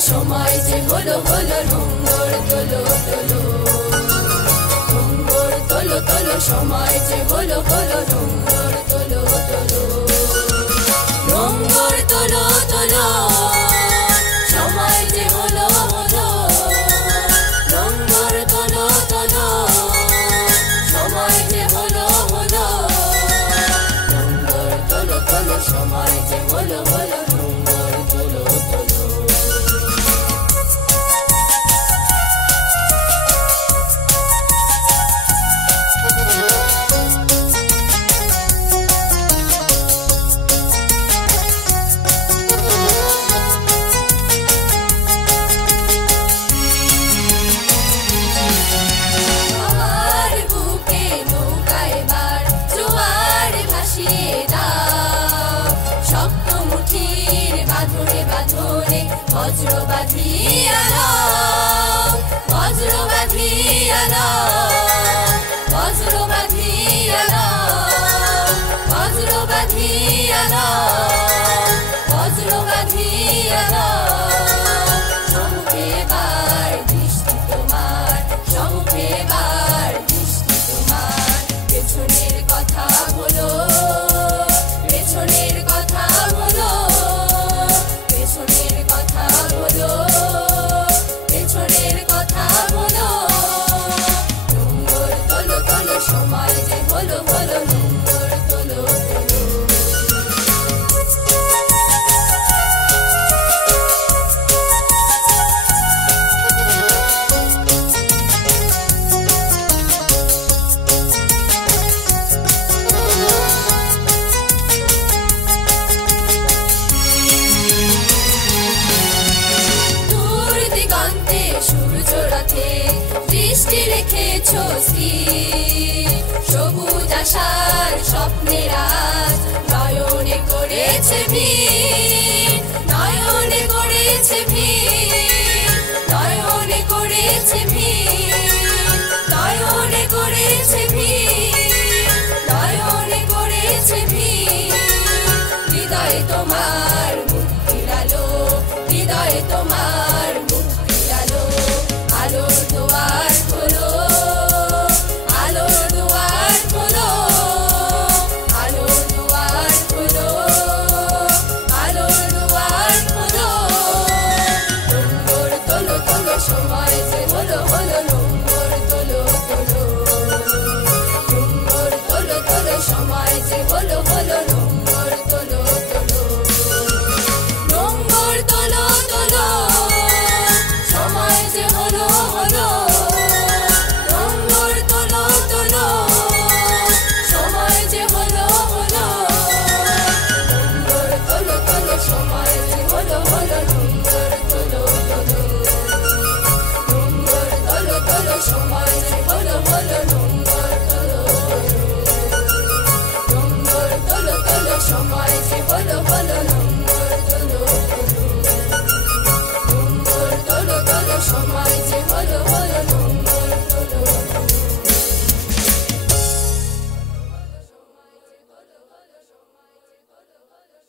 সময় যে হলো হলো নোংর তোলো তোলো নোংর তোলো তোলো সময় যে হলো হলো নোংর তোলো তোলো নোংর তোলো তোলো সময় যে হলো হলো নোংর তোলো তোলো সময় যে হলো হলো নোংর তোলো তোলো সময় যে হলো হলো নোংর তোলো তোলো বজ্র বাঁধিয়া বজ্র বাঁধিয়া বজ্র বাঁধিয়া বজ্র বাঁধিয়া বজ্র বাঁধিয়া সম্মুখে বার দৃষ্টি তোমার সম্মুখে বার দৃষ্টি তোমার পেছনের কথা বলো পেছনের কথা বলো পেছনের কথা বলো পেছনের কথা বলো নোংর তোলো তোলো সময় যে হলো হলো নোংর তোলো তোলো দৃষ্টি রেখেছো সবুজ আশার স্বপ্নের আজ নয়নে করেছে ভিড় নয়নে করেছে ভিড় নয়নে করেছে ভিড় নয়নে করেছে ভিড় নয়নে করেছে ভিড় হৃদয়ে তোমার মুক্তির আলো হৃদয়ে তোমার মুক্তির আলো আলোর দুয়ার খোলো আলোর দুয়ার খোলো আলোর দুয়ার খোলো আলোর দুয়ার খোলো নোংর তোলো তোলো সময় যে হলো হলো নোংর তোলো তোলো নোংর তোলো তোলো সময় যে হলো হলো